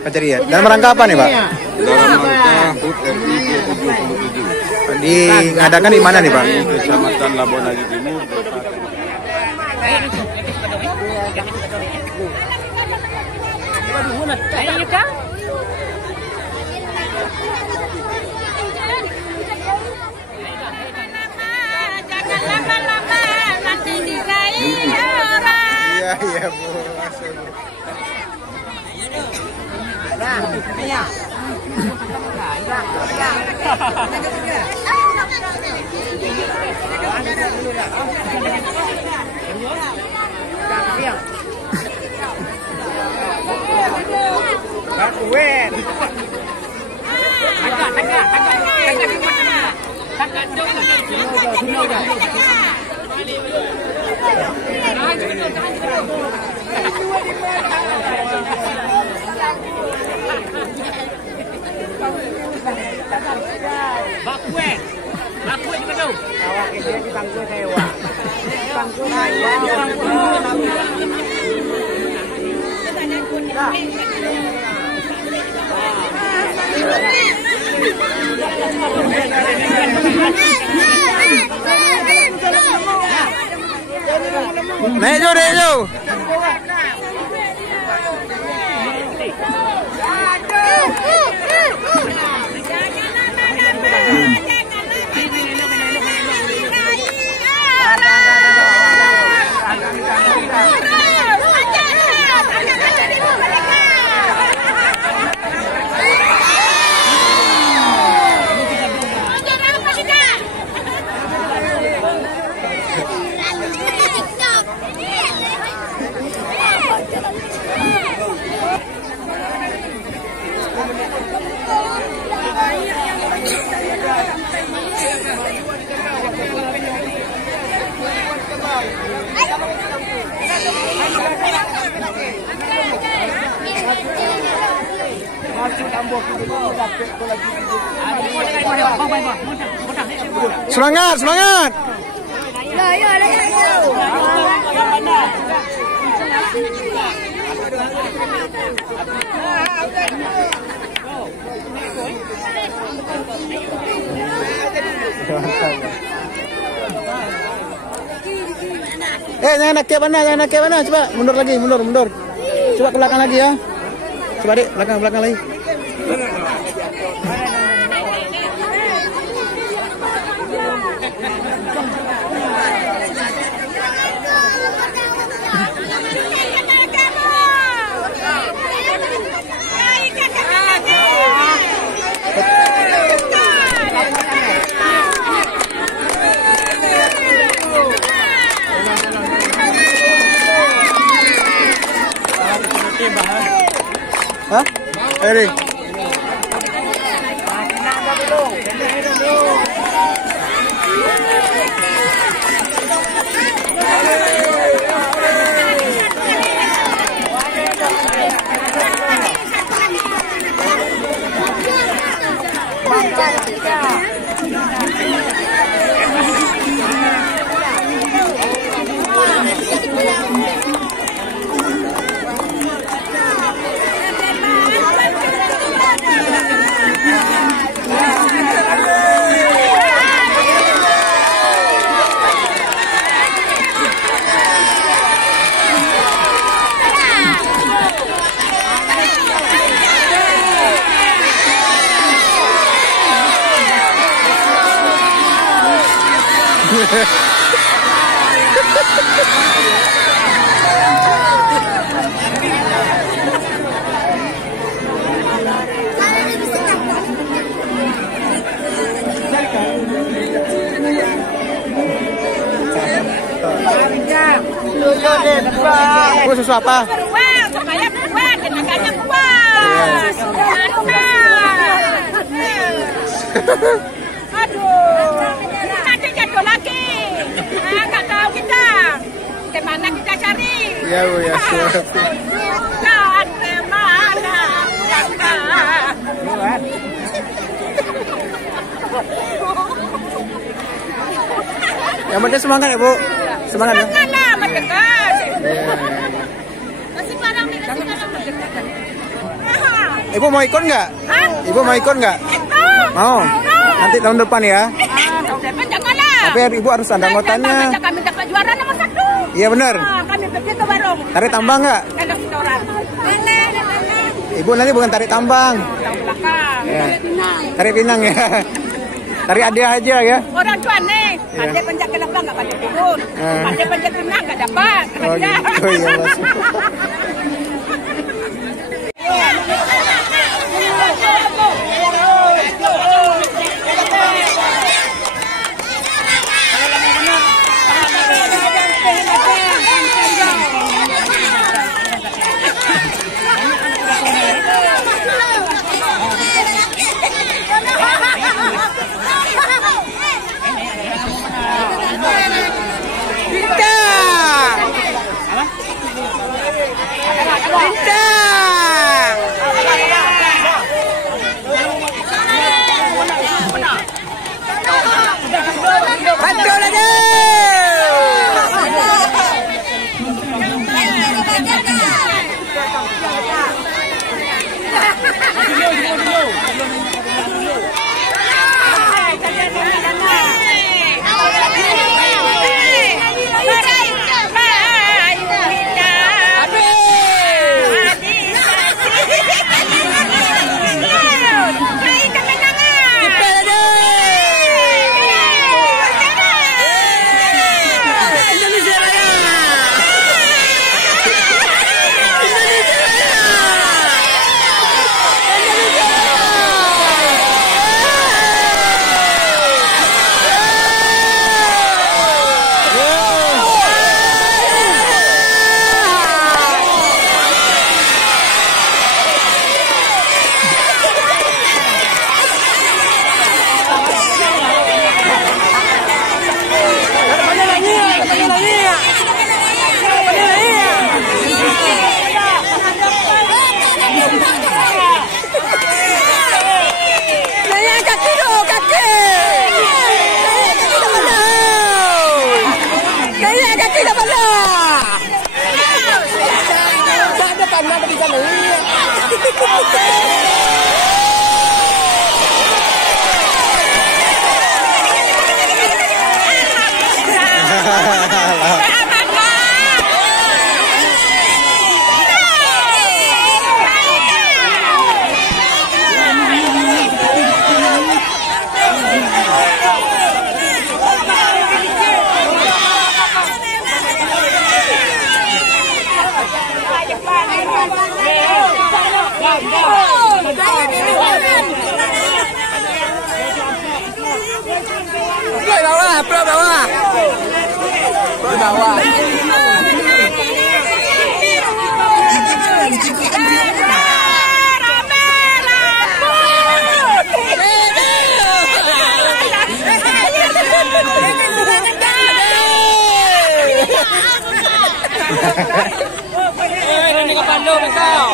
Mencari ya. Dalam rangka apa nih, Pak? Dalam rangka HUT RI ke-77. Diadakan di mana nih, Pak? Kecamatan Labonagi Timur. Iya, iya, Bu. Bakue juga dong. Awak ini di bangku sewa. Bangku Naik jauh, naik jauh. Semangat, semangat. Jangan nak ke mana, jangan nak ke mana. Coba mundur lagi, mundur, mundur. Coba ke belakang lagi ya. Coba Dik, belakang lagi. Hah? Eri. Oh, susu apa? Supaya kuat, tenaganya kuat. Aduh, nanti jatuh lagi. Nggak tahu kita. Kemana kita cari? Iya, Bu, ya. Jangan kemana. Yang penting semangat ya, Bu. Semangat ya. Semangat lah, mendekat. Kasih barang nih, kasih barang mendekat. Ibu mau ikut nggak? Hah? Ibu mau ikut nggak? Mau. Nanti tahun depan ya. Tahun depan janganlah. Tapi ibu harus ada anggotanya. Kami dapat juara nomor 1. Iya benar. Kami pergi ke warung. Tarik tambang nggak? Ada kita orang. Ibu nanti bukan tarik tambang. Tahun belakang. Ya. Tarik pinang ya. Tarik hadiah aja ya. Orang tua nih, pandai pencet kenapa nggak pandai turun. Pandai pencet pinang nggak dapat. Oh gitu ya Mas. Ini ke Bandung kau.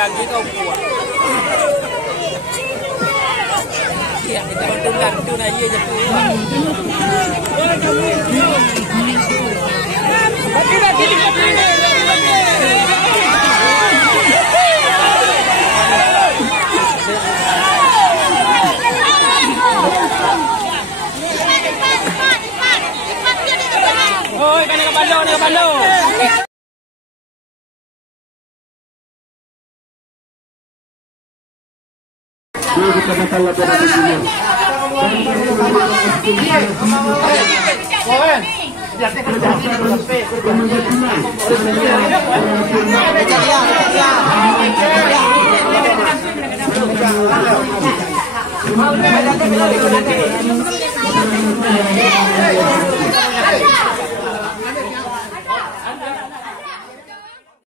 Lagi kau buat. Iya, kita tunggang tu na ye je tu. Bagi ni. Oi, kan ke Bandung.